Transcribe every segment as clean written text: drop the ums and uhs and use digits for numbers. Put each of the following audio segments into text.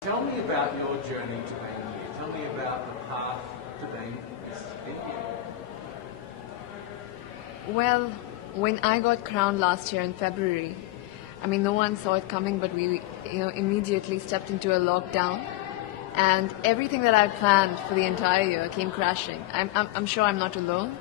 Tell me about your journey to being here. Tell me about the path to being Miss India. Well, when I got crowned last year in February, I mean, no one saw it coming, but we, immediately stepped into a lockdown, and everything that I planned for the entire year came crashing. I'm sure I'm not alone.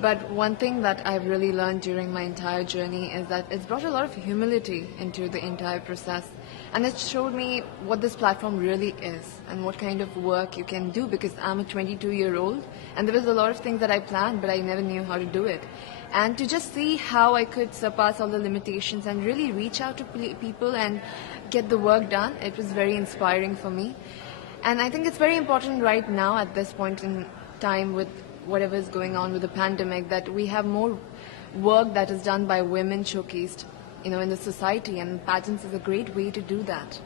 But one thing that I've really learned during my entire journey is that it's brought a lot of humility into the entire process. And it showed me what this platform really is and what kind of work you can do, because I'm a 22-year-old and there was a lot of things that I planned, but I never knew how to do it. And to just see how I could surpass all the limitations and really reach out to people and get the work done, it was very inspiring for me. And I think it's very important right now at this point in time with whatever is going on with the pandemic, that we have more work that is done by women showcased, in the society, and pageants is a great way to do that.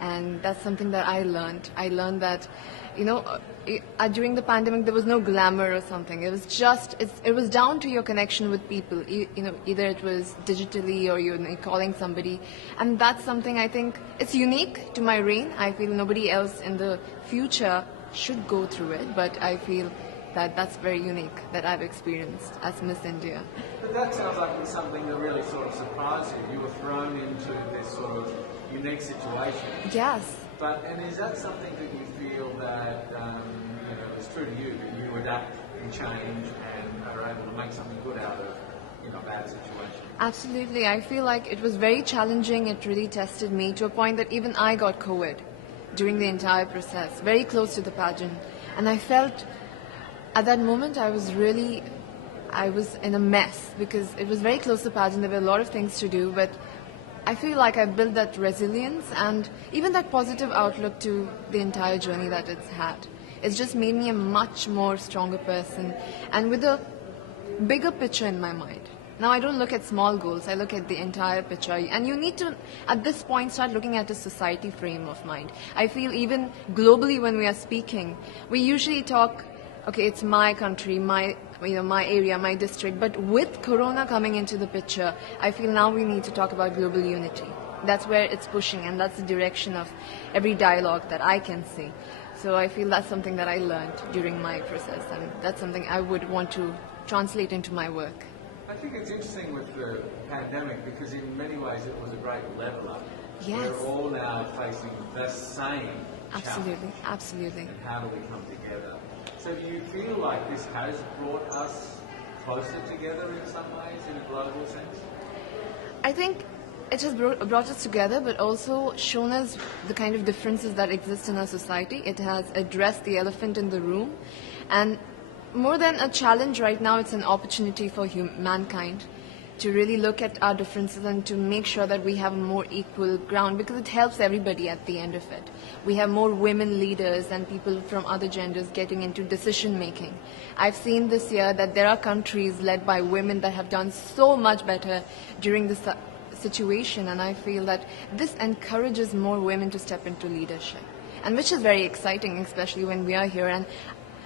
And that's something that I learned. I learned that, during the pandemic there was no glamour or something. It was just, it was down to your connection with people. Either it was digitally or you're calling somebody, and that's something I think it's unique to my reign. I feel nobody else in the future should go through it, but I feel that's very unique that I've experienced as Miss India. But that sounds like it's something that really sort of surprised you. You were thrown into this sort of unique situation. Yes. And is that something that you feel that is true to you, that you adapt and change and are able to make something good out of a bad situation? Absolutely. I feel like it was very challenging. It really tested me to a point that even I got COVID during the entire process, very close to the pageant. And I felt at that moment I was in a mess, because it was very close to the pageant. There were a lot of things to do, but I feel like I built that resilience and even that positive outlook to the entire journey that it's had. It's just made me a much more stronger person and with a bigger picture in my mind. Now I don't look at small goals, I look at the entire picture. And you need to, at this point, start looking at a society frame of mind. I feel even globally when we are speaking, we usually talk, okay, it's my country, my area, my district. But with Corona coming into the picture, I feel now we need to talk about global unity. That's where it's pushing, and that's the direction of every dialogue that I can see. So I feel that's something that I learned during my process, and that's something I would want to translate into my work. I think it's interesting with the pandemic, because in many ways it was a great level up. Yes. We're all now facing the same Absolutely, challenge. absolutely. And how do we come together? So do you feel like this has brought us closer together in some ways, in a global sense? I think it has brought us together, but also shown us the kind of differences that exist in our society. It has addressed the elephant in the room, and more than a challenge right now, it's an opportunity for mankind to really look at our differences and to make sure that we have a more equal ground, because it helps everybody at the end of it. We have more women leaders and people from other genders getting into decision making. I've seen this year that there are countries led by women that have done so much better during this situation, and I feel that this encourages more women to step into leadership, and which is very exciting, especially when we are here. And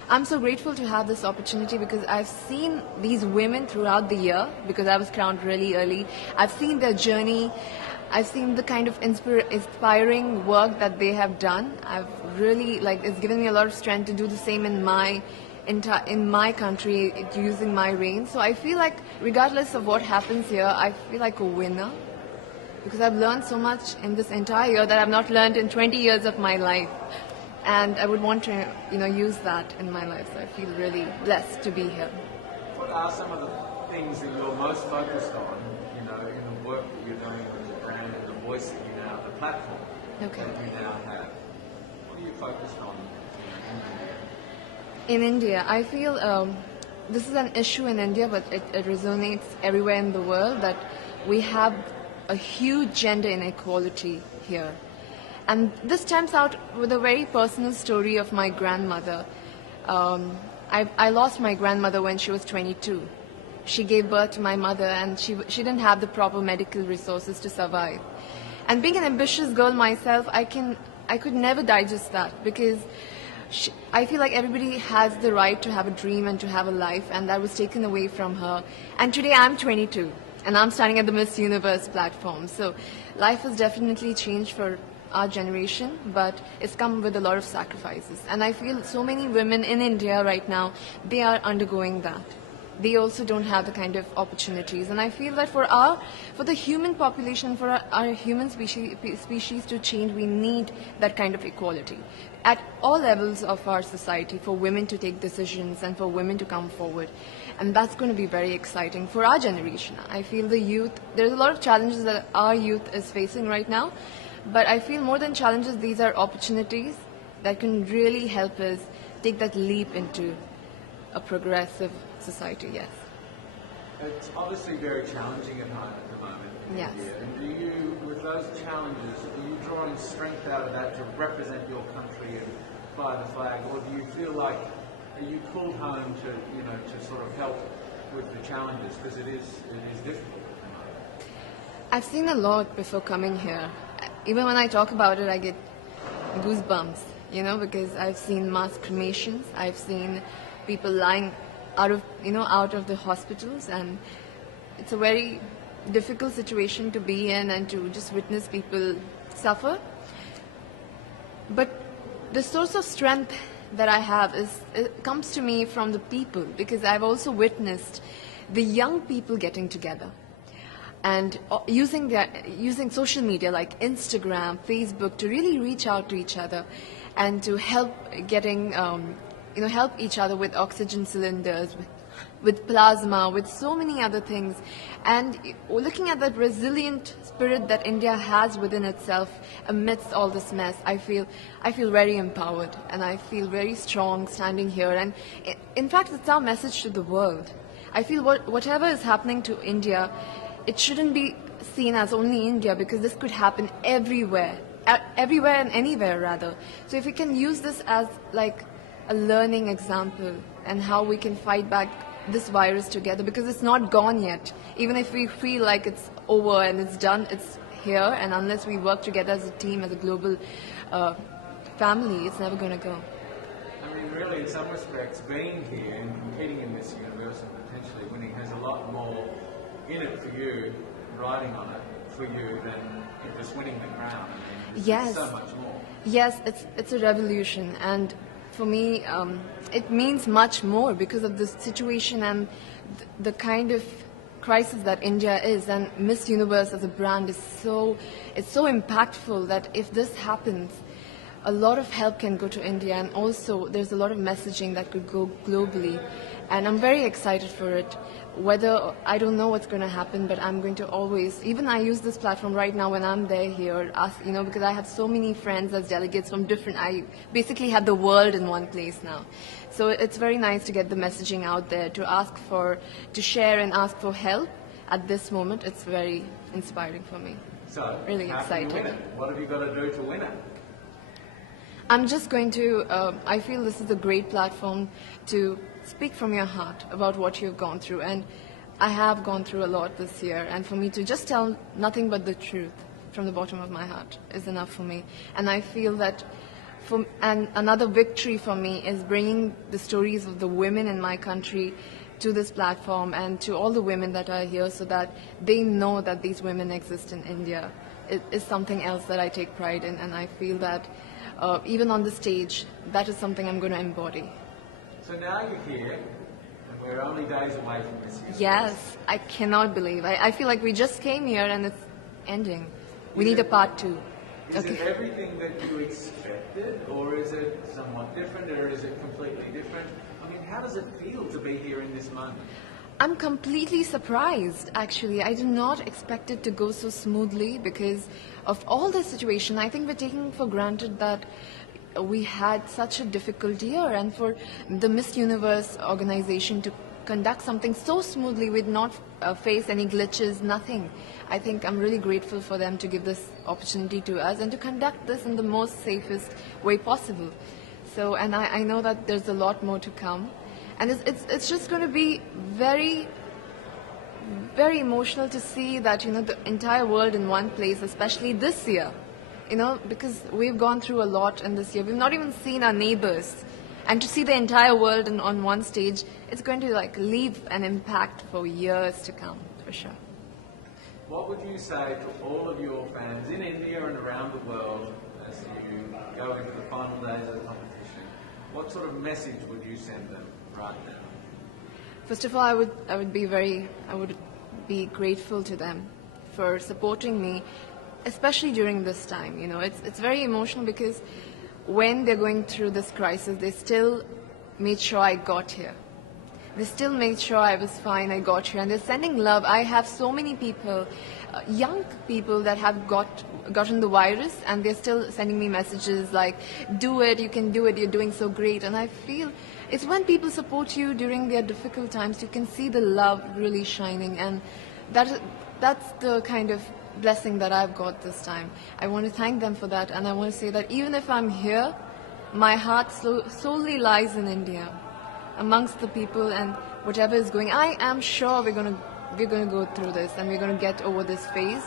I'm so grateful to have this opportunity, because I've seen these women throughout the year, because I was crowned really early. I've seen their journey. I've seen the kind of inspiring work that they have done. I've really, it's given me a lot of strength to do the same in my country, using my reign. So I feel like regardless of what happens here, I feel like a winner, because I've learned so much in this entire year that I've not learned in 20 years of my life. And I would want to, use that in my life. So I feel really blessed to be here. What are some of the things that you're most focused on, in the work that you're doing with the brand and the voice that you now, the platform that you now have? What are you focused on in India? I feel this is an issue in India, but it resonates everywhere in the world, that we have a huge gender inequality here. And this stems out with a very personal story of my grandmother. I lost my grandmother when she was 22. She gave birth to my mother, and she didn't have the proper medical resources to survive. And being an ambitious girl myself, I could never digest that, because I feel like everybody has the right to have a dream and to have a life, and that was taken away from her. And today I'm 22, and I'm standing at the Miss Universe platform. So life has definitely changed for our generation, but it's come with a lot of sacrifices. And I feel so many women in India right now, they are undergoing that. They also don't have the kind of opportunities. And I feel that for the human population, for our human species to change, we need that kind of equality at all levels of our society, for women to take decisions and for women to come forward. And that's going to be very exciting for our generation. I feel the youth, there's a lot of challenges that our youth is facing right now, but I feel more than challenges, these are opportunities that can really help us take that leap into a progressive society, yes. It's obviously very challenging at home at the moment in Yes. India. And do you, with those challenges, are you drawing strength out of that to represent your country and fly the flag, or do you feel like, are you pulled home to, to sort of help with the challenges, because it is difficult at the moment? I've seen a lot before coming here. Even when I talk about it, I get goosebumps, because I've seen mass cremations, I've seen people lying out of the hospitals, and it's a very difficult situation to be in and to just witness people suffer. But the source of strength that I have it comes to me from the people, because I've also witnessed the young people getting together and using social media like Instagram, Facebook to really reach out to each other and to help help each other with oxygen cylinders, with plasma, with so many other things. And looking at that resilient spirit that India has within itself amidst all this mess, I feel very empowered, and I feel very strong standing here. And in fact, it's our message to the world. I feel whatever is happening to India, it shouldn't be seen as only India, because this could happen everywhere and anywhere rather. So if we can use this as like a learning example and how we can fight back this virus together, because it's not gone yet. Even if we feel like it's over and it's done, it's here, and unless we work together as a team, as a global family, it's never going to go. I mean, really, in some respects, being here and competing in Miss Universe and potentially winning has a lot more in it for you, riding on it for you, than just winning the crown. I mean, Yes. It's so much more. Yes, it's a revolution, and for me, it means much more because of the situation and the kind of crisis that India is. And Miss Universe as a brand is so impactful that if this happens, a lot of help can go to India, and also there's a lot of messaging that could go globally. And I'm very excited for it. Whether, I don't know what's going to happen, but I'm going to always, even I use this platform right now when I'm there here, because I have so many friends as delegates from I basically have the world in one place now. So it's very nice to get the messaging out there, to share and ask for help at this moment. It's very inspiring for me. So, really how excited. can you win it? What have you got to do to win it? I'm just going to, I feel this is a great platform to speak from your heart about what you've gone through. And I have gone through a lot this year. And for me to just tell nothing but the truth from the bottom of my heart is enough for me. And I feel that and another victory for me is bringing the stories of the women in my country to this platform and to all the women that are here, so that they know that these women exist in India. It is something else that I take pride in, and I feel that even on the stage, that is something I'm going to embody. So now you're here, and we're only days away from Miss Universe. Yes, I cannot believe. I feel like we just came here and it's ending. We need a part 2. Is it everything that you expected, or is it somewhat different, or is it completely different? I mean, how does it feel to be here in this moment? I'm completely surprised, actually. I did not expect it to go so smoothly because of all the situation. I think we're taking for granted that we had such a difficult year, and for the Miss Universe organization to conduct something so smoothly with not face any glitches, nothing. I think I'm really grateful for them to give this opportunity to us and to conduct this in the most safest way possible. So, and I know that there's a lot more to come. And it's just going to be very, very emotional to see that, the entire world in one place, especially this year, because we've gone through a lot in this year. We've not even seen our neighbors. And to see the entire world on one stage, it's going to leave an impact for years to come, for sure. What would you say to all of your fans in India and around the world as you go into the final days of the competition, what sort of message would you send them right now? First of all, I would be grateful to them for supporting me, especially during this time. You know, it's very emotional because when they're going through this crisis, they still made sure I got here. They still made sure I was fine, I got here, and they're sending love. I have so many people, young people that have gotten the virus, and they're still sending me messages like, do it, you can do it, you're doing so great. And I feel it's when people support you during their difficult times, you can see the love really shining, and that's the kind of blessing that I've got this time. I want to thank them for that, and I want to say that even if I'm here, my heart solely lies in India, amongst the people, and whatever is going, I am sure we're going to go through this and we're going to get over this phase.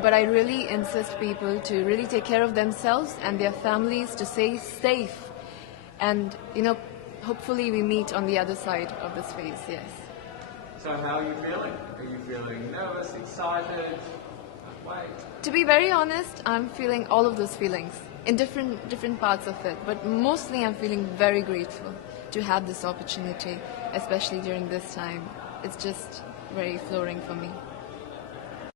But I really insist people to really take care of themselves and their families, to stay safe, and hopefully we meet on the other side of this phase. Yes. So how are you feeling? Are you feeling nervous, excited? Wait. To be very honest, I'm feeling all of those feelings in different parts of it, but mostly I'm feeling very grateful to have this opportunity, especially during this time. It's just very flooring for me.